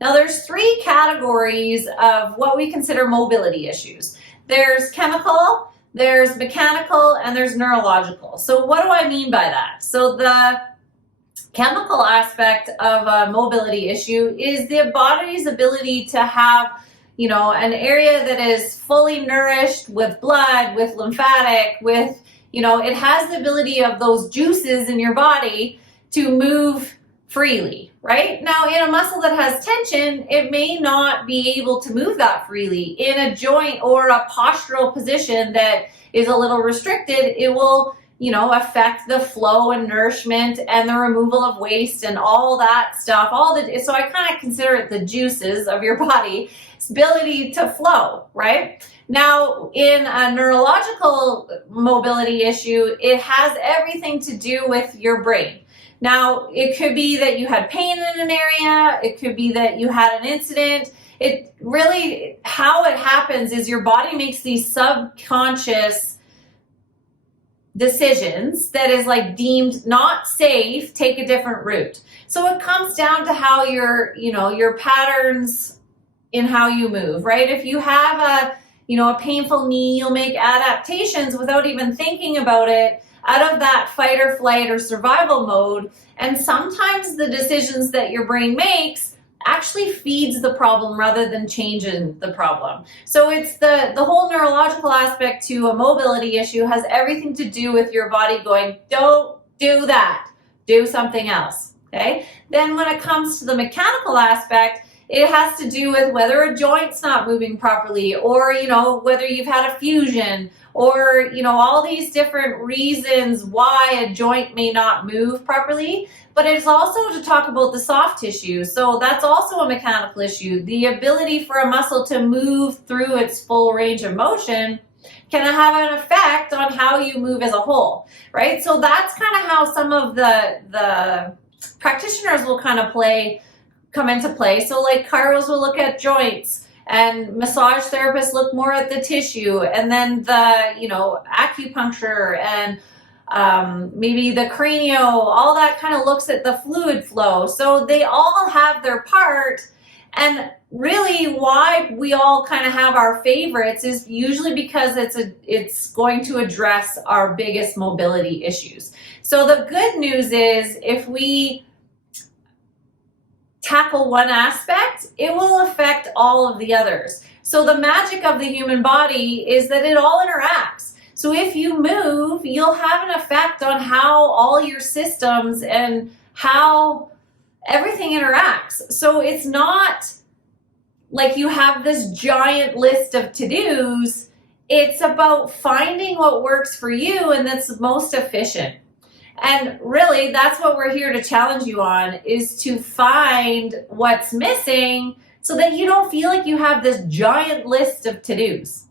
Now there's three categories of what we consider mobility issues. There's chemical, there's mechanical, and there's neurological. So what do I mean by that? So the chemical aspect of a mobility issue is the body's ability to have, an area that is fully nourished with blood, with lymphatic, with, it has the ability of those juices in your body to move freely, right? Now, in a muscle that has tension, it may not be able to move that freely. In a joint or a postural position that is a little restricted, it will affect the flow and nourishment and the removal of waste and all that stuff. So I kind of consider it the juices of your body's ability to flow, right? Now, in a neurological mobility issue, it has everything to do with your brain. Now, it could be that you had pain in an area. It could be that you had an incident. It really, how it happens is your body makes these subconscious decisions that is like deemed not safe, take a different route. So it comes down to how your patterns in how you move, right? If you have a painful knee, you'll make adaptations without even thinking about it, out of that fight or flight or survival mode. And sometimes the decisions that your brain makes actually feeds the problem rather than changing the problem. So it's the whole neurological aspect to a mobility issue has everything to do with your body going, don't do that, do something else, okay? Then when it comes to the mechanical aspect, it has to do with whether a joint's not moving properly, or whether you've had a fusion, or all these different reasons why a joint may not move properly. But it's also to talk about the soft tissue. So that's also a mechanical issue. The ability for a muscle to move through its full range of motion can have an effect on how you move as a whole, right? So that's kind of how some of the practitioners will kind of come into play. So like chiros will look at joints, and massage therapists look more at the tissue, and then the acupuncture and maybe the cranio, all that kind of looks at the fluid flow. So they all have their part, and really why we all kind of have our favorites is usually because it's going to address our biggest mobility issues. So the good news is if we tackle one aspect, it will affect all of the others. So the magic of the human body is that it all interacts. So if you move, you'll have an effect on how all your systems and how everything interacts. So it's not like you have this giant list of to-dos. It's about finding what works for you and that's most efficient. And really, that's what we're here to challenge you on, is to find what's missing so that you don't feel like you have this giant list of to-dos.